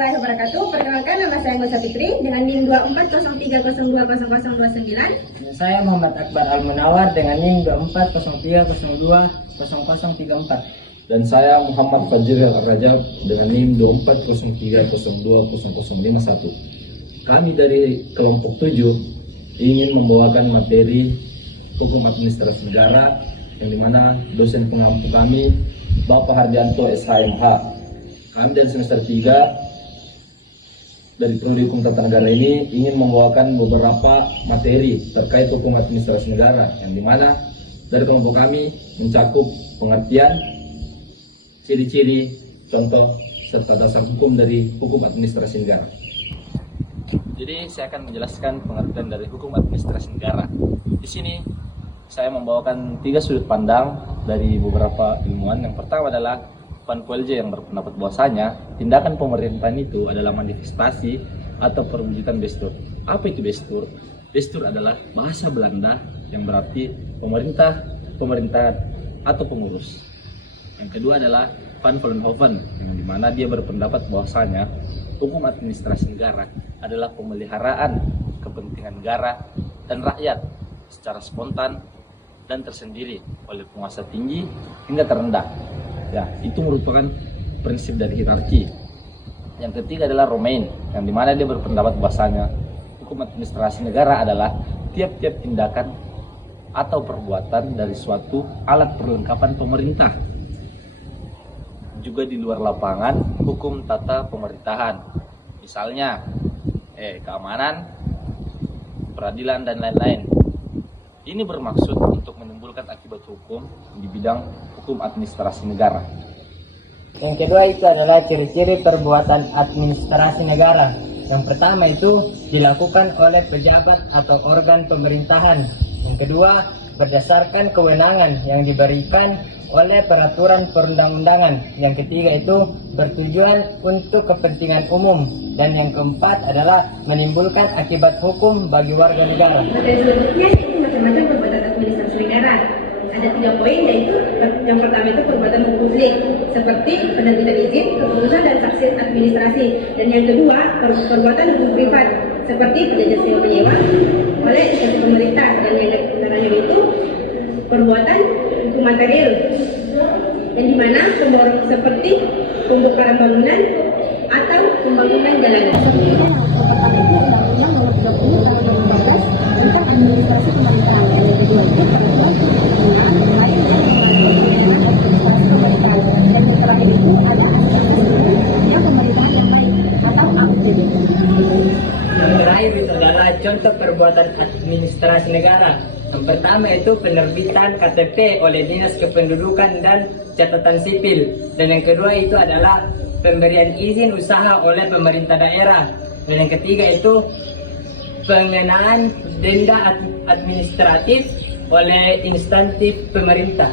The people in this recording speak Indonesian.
warahmatullahi wabarakatuh. Perkenalkan, nama saya Musa Fitri dengan NIM 2403020009. Saya Muhammad Akbar Al-Munawar dengan NIM 2403020034. Dan saya Muhammad Fajril Ar-Rajab dengan NIM 2403020051. Kami dari kelompok 7 ingin membawakan materi hukum administrasi negara yang dimana dosen pengampu kami Bapak Hardianto SHMH. Kami dari semester 3 dari Prodi Hukum Tata Negara ini ingin membawakan beberapa materi terkait hukum administrasi negara yang dimana dari kelompok kami mencakup pengertian, ciri-ciri, contoh, serta dasar hukum dari hukum administrasi negara. Jadi saya akan menjelaskan pengertian dari hukum administrasi negara. Di sini saya membawakan 3 sudut pandang dari beberapa ilmuwan. Yang pertama adalah Van Poelje yang berpendapat bahwasanya tindakan pemerintahan itu adalah manifestasi atau perwujudan bestur. Apa itu bestur? Bestur adalah bahasa Belanda yang berarti pemerintah, pemerintahan, atau pengurus. Yang kedua adalah Van Vollenhoven yang dimana dia berpendapat bahwasanya hukum administrasi negara adalah pemeliharaan kepentingan negara dan rakyat secara spontan dan tersendiri oleh penguasa tinggi hingga terendah. Ya, itu merupakan prinsip dari hierarki. Yang ketiga adalah Romain, yang dimana dia berpendapat bahwasanya hukum administrasi negara adalah tiap-tiap tindakan atau perbuatan dari suatu alat perlengkapan pemerintah. Juga di luar lapangan hukum tata pemerintahan, misalnya keamanan, peradilan, dan lain-lain. Ini bermaksud untuk menimbulkan akibat hukum di bidang hukum administrasi negara. Yang kedua itu adalah ciri-ciri perbuatan administrasi negara. Yang pertama itu dilakukan oleh pejabat atau organ pemerintahan. Yang kedua, berdasarkan kewenangan yang diberikan oleh peraturan perundang-undangan. Yang ketiga itu bertujuan untuk kepentingan umum. Dan yang keempat adalah menimbulkan akibat hukum bagi warga negara. Materi selanjutnya yaitu macam-macam perbuatan administrasi negara. Ada 3 poin, yaitu yang pertama itu perbuatan hukum publik seperti penerbitan izin, keputusan, dan saksi administrasi. Dan yang kedua perbuatan hukum privat seperti perjanjian sewa menyewa oleh instansi pemerintah. Dan yang terakhir itu perbuatan hukum material yang dimana seperti pembongkaran bangunan atau pembangunan jalan. Tentang administrasi pemerintahan. Yang kedua itu peraturan penggunaan pemerintahan dan yang terakhir itu ada pemerintahan yang lain atau APBD. Yang terakhir itu adalah contoh perbuatan administrasi negara. Yang pertama itu penerbitan KTP oleh Dinas Kependudukan dan Catatan Sipil. Dan yang kedua itu adalah pemberian izin usaha oleh pemerintah daerah. Dan yang ketiga itu pengenaan denda administratif oleh instansi pemerintah.